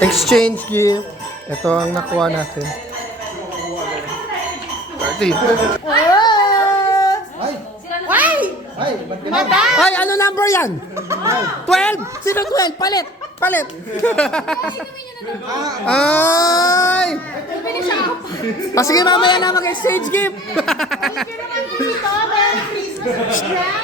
Exchange gift. Ito ang nakuha natin. 30. Ay, ano number yan? 12? Sino 12? Palit! Palit! Ay! Sige, mamaya na mag-exchange gift.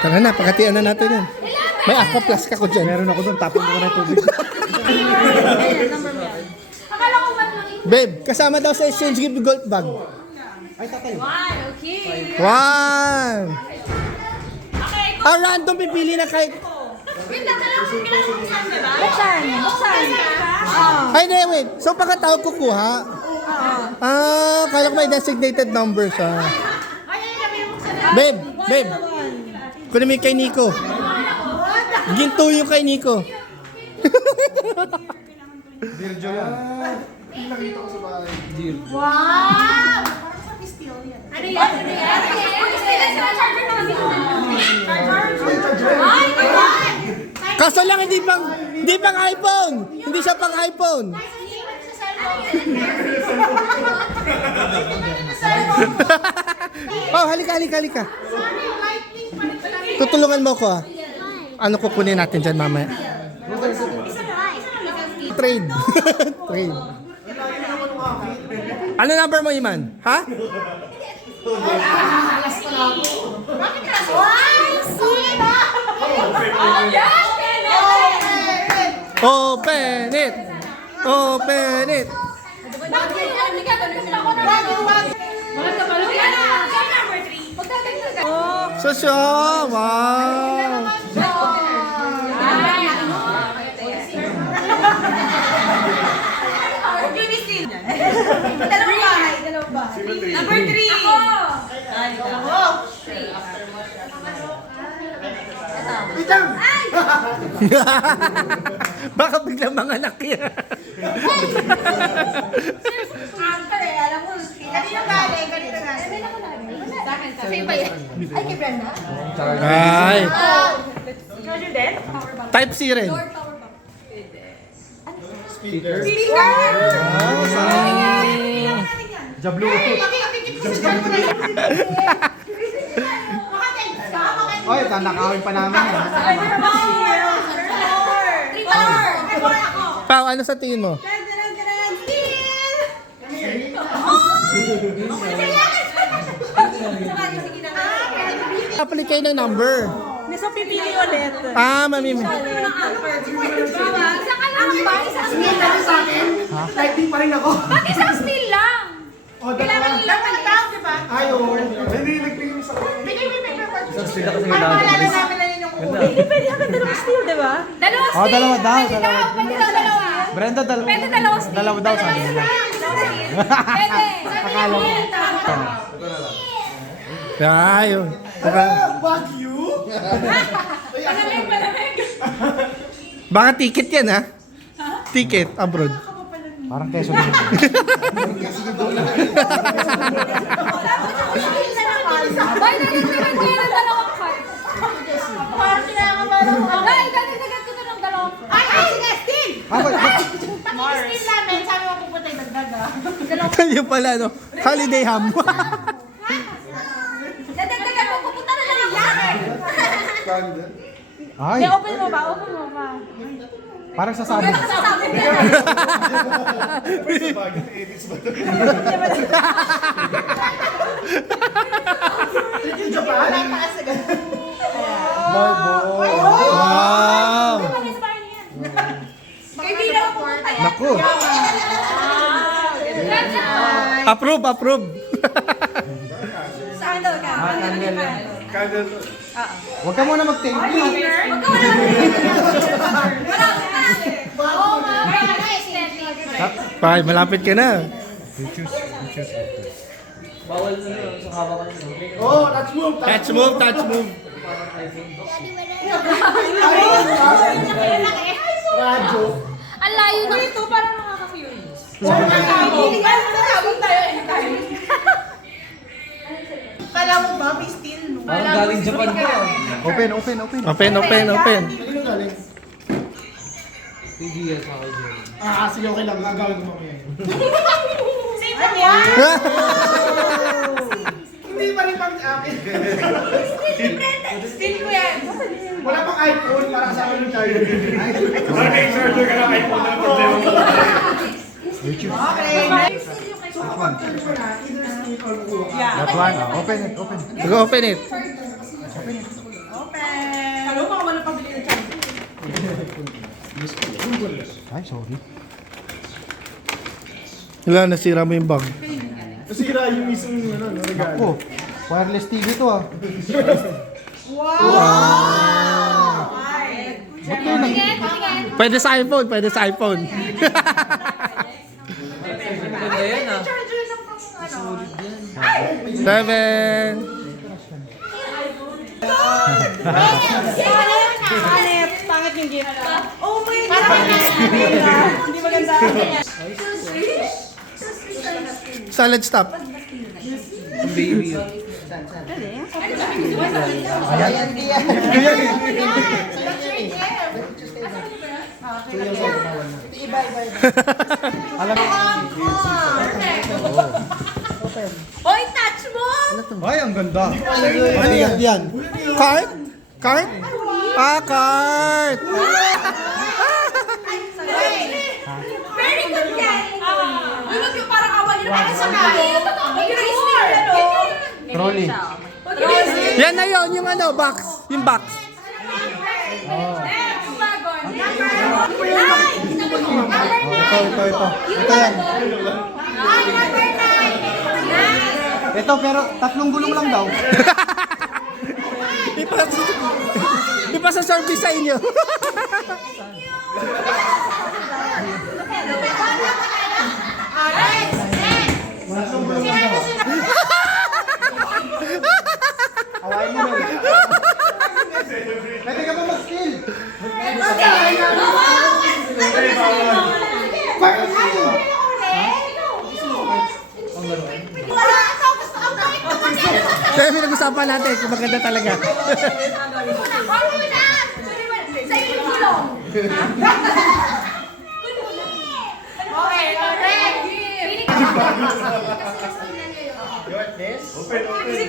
Tara na, pagkatian na natin yan. May aqua flask ako dyan. Meron ako doon, tapon ko na tubig. Babe, kasama daw sa exchange gift yung golf bag. Ay, tatay. One! Random pipili na kahit... Buksan. Ay, hindi, wait. So, pagkatawag kukuha? Kala ko may designated number siya. Babe. Kunin mo yung kay Nico. Ginto yung kay Nico. Dirjo yan. Wow! Ano yan? Kaso lang, hindi pang iPhone. Hindi siya pang iPhone. Oh, halika. Tutulungan mo ko Ano kukunin natin dyan mamaya? Trade. Trade. Ano number mo, Iman? Ha? Open it! Sosyo! Wow! Number 3. Ako. Baka biglang mga anak yan. Alam mo, kanina galing. Sa'yo ba yan? Ay, kay Brenda? Ay! Charger din? Type C rin. Speaker. Speaker! Bluetooth. Oy, tanakawin pa namin. Pao, ano sa tingin mo? Apply kayo ng number. Nasa pipili ulit. Mamimi. Isang steal lang sa akin. Typing pa rin ako. Ba't isang steal lang? Kailangan lang ng tao, di ba? Ayaw. Hindi, nagpingin sa akin. Bigay mo yung paper. Isang sila kasi Para maalala namin na yun yung kukunin. Hindi pwede ka dalawang steal, di ba? Dalawang steal. dalawa daw, Pwede dalawa. Pwede daw dalawa. Brenda, Pwede dalawang steal. dalawa daw sabi nila. Pwede. Akala ko. Ayun. Bagyo? Palamig. Baka ticket yan, ha? Ticket abroad. Parang keso din. Bay, nagdagan ko yan ng dalawang card. Parang kailangan ba ng... Bay, nagdagan ko to ng dalawang... Ay, sige, steal! Pati steal namin, sabi mo pupunta yung dagdag Yung pala, no? Holiday ham. Dadagdagan mo, pupunta na lang yan! Ay, Open mo ba? parang sasabi. Sasabi niya. Wow! Kaibigan mo pupunta yan. Naku. Approve. Saan daw ka? Huwag ka muna mag-thank you. Huwag ka wala. Bye, malapit ka na. Oh, that's move. Touch move. Radyo. Ang layo na ito, parang nakaka-curious. Kala mo ba, may steal mo? Parang galing Japan ka. Open. Open. PBS ako dyan. Sige, okay lang. Gagawin ko mamaya yun. Sino yan? Hindi pa rin pang akin. Still ko yan. Wala pang iPhone para sa akin yung charger. Make sure ka ng iPhone na problema mo. That one? Open it, open it. Go open it. Kalo mo wala pabili ng charger. Ay, sorry. Wala, nasira mo yung bag. Nasira yung mismong regalo. Ako, wireless TV to ah. Tingin. Pwede sa iPhone, pwede sa iPhone. Ganda yan ah. Charger lang pang ano. 7. Pangit yung gift. Oh my God! Hindi maganda. Solid stop. Baby yun. Hoy, touch mo! Ay, ang ganda. Ano yan? Cart? Cart? Ah, cart! Very good yan! Yung yung parang awan yun parang sa kain. Trolley. Yan na yun, yung ano, box. Yung box. Ito. Ito yan. Ito, pero 3 gulong lang daw. Ipasa service sa inyo. Awayin mo na. Pwede ka ba mag-steal? Kaya pinag-usapan natin kung maganda talaga.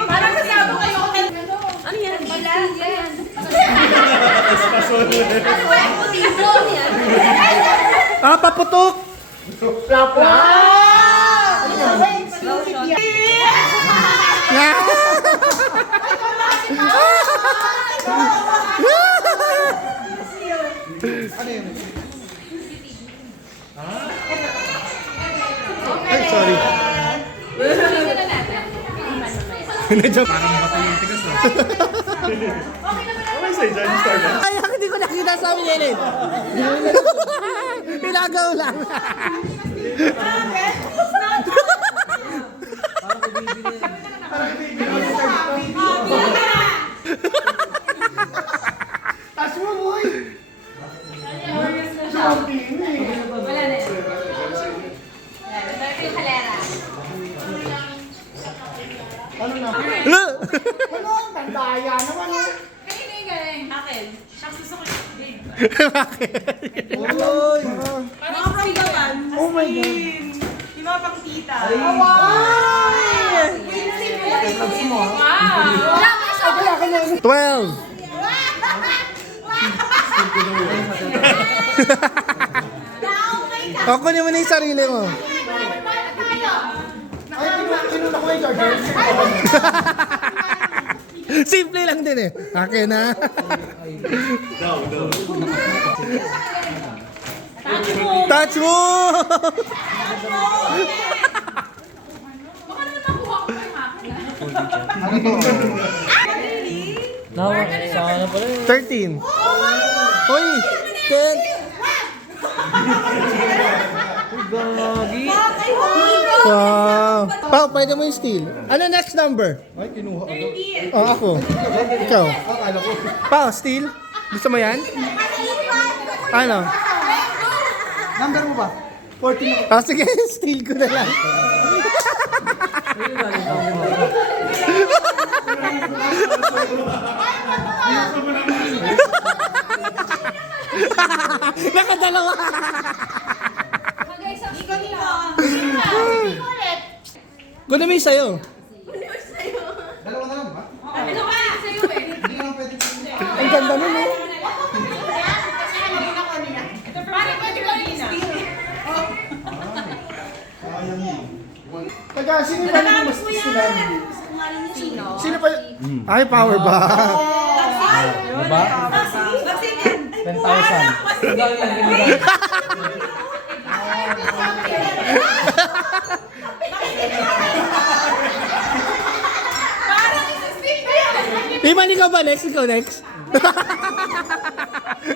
Parang sasabo kayo. Ano yan? Ilan? Ano ba yung puti-puti yan? Ah, paputok! Ay, sorry. Parang bato yung tigas na. Ay, hindi ko nakita sa amin yan eh. Pinagaw lang. Touch mo, boy! Wala na yan. Ito yung kalera. Ano na? Lo! Ano? Ang tandaya naman oh. Kanino yung galing? Akin. Siyang gusto ko yung big. Oy! Mga panggawan. Oh my God. Yung mga pangtita. Wow! Wow! 12. Ako naman na yung sarili mo. Ay, kinuna ko yung charger. Simple lang din eh. Akin na. Touch mo! Baka naman makuha ko yung akin. Ano to? Nawa, saka na pala yun. 13. Hoy! 10. Gagi. Wow. Pao, pwede mo yung steal. Ano next number? Ay, kinuha ko. Oh, ako. Ikaw. Akala ko. Pao, steal? Gusto mo yan? Ano? Number mo ba? 14 ako. Ah, sige, steal ko na lang. Nakadalawa. Ikaw Ikaw ulit. Kunin mo yung sa'yo. Dalawa na lang ba? Ito ba? Sa'yo eh. Hindi naman pwede. Ang ganda nun eh. Kasi ano muna ko nila. Parang pwede ko rin steal. Sayang yun. Taga, sino ba yung mas sila? Sino? Sino pa? Ay, power ba? Diba? 10,000. Ang dami lang binigay. Parang isa-steal ba yan? Iman, ikaw ba next? Ikaw next?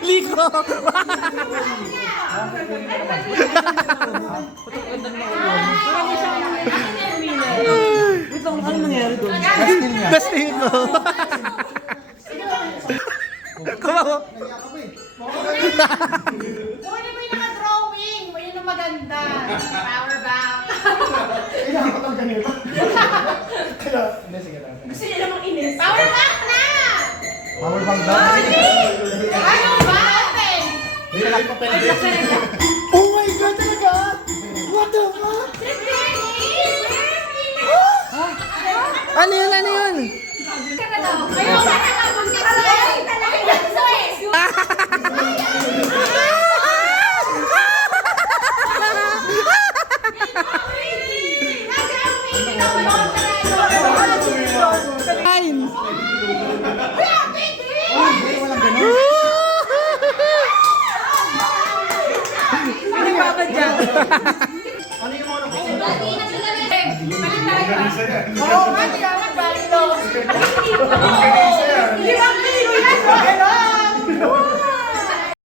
Liko! Ano nangyari doon? Gastiin ko. Kumawa. Kunin mo yung naka-drawing. Mo yun ang maganda. Power back. Kailangan ko talaga nito. Kaya, hindi, sige lang. Gusto niya namang inis. Power back na! Power bank daw. Ano ba? Oh my God, talaga? What the fuck? Ano yun? Ano yun? Ayaw ka na kapag Kain! Walang ganun. Ano yung mga Oo, nga, di ka magbalilo. 5 kilo yan, bro.